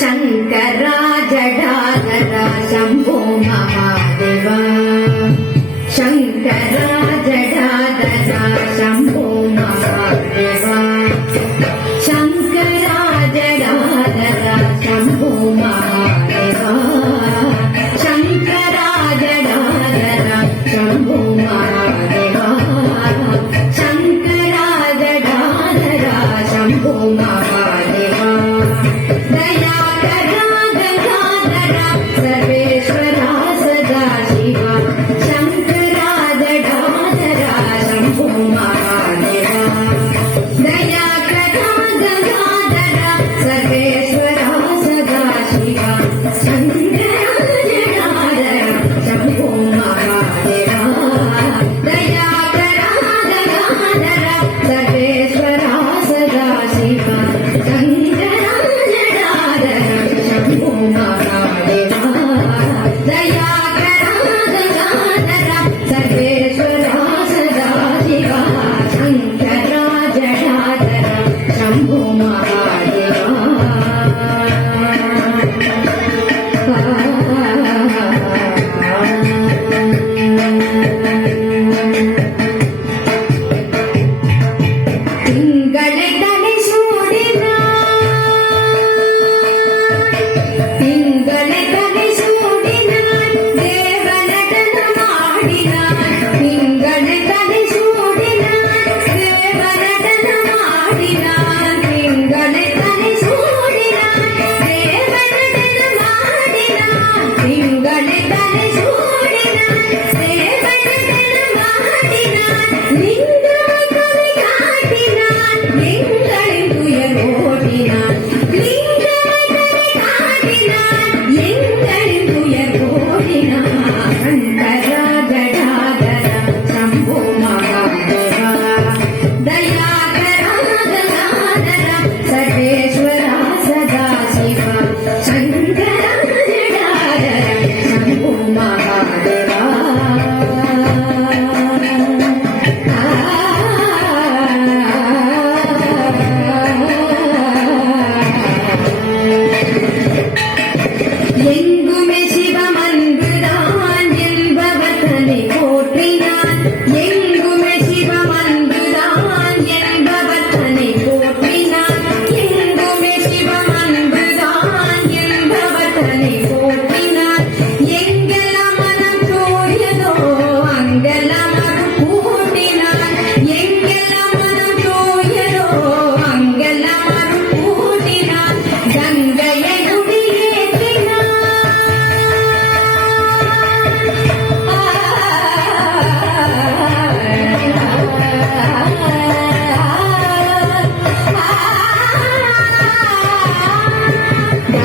शङ्करा जडाधरा शम्भो महादेवा शङ्करा जडाधरा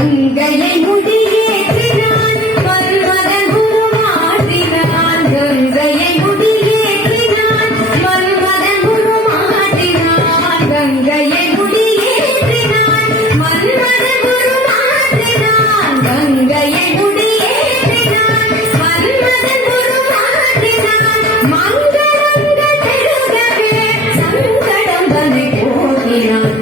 கங்கையை முடியேற்றினான் மன்மதன் உருமாற்றினான் கங்கையை முடியேற்றினான் மன்மதன் உருமாற்றினான் கங்கையை முடியேற்றினான் மன்மதன் உருமாற்றினான் கங்கையை முடியேற்றினான் மன்மதன் உருமாற்றினான் மங்களங்கள் பெருகவே சங்கடம் தன்னை போகினான்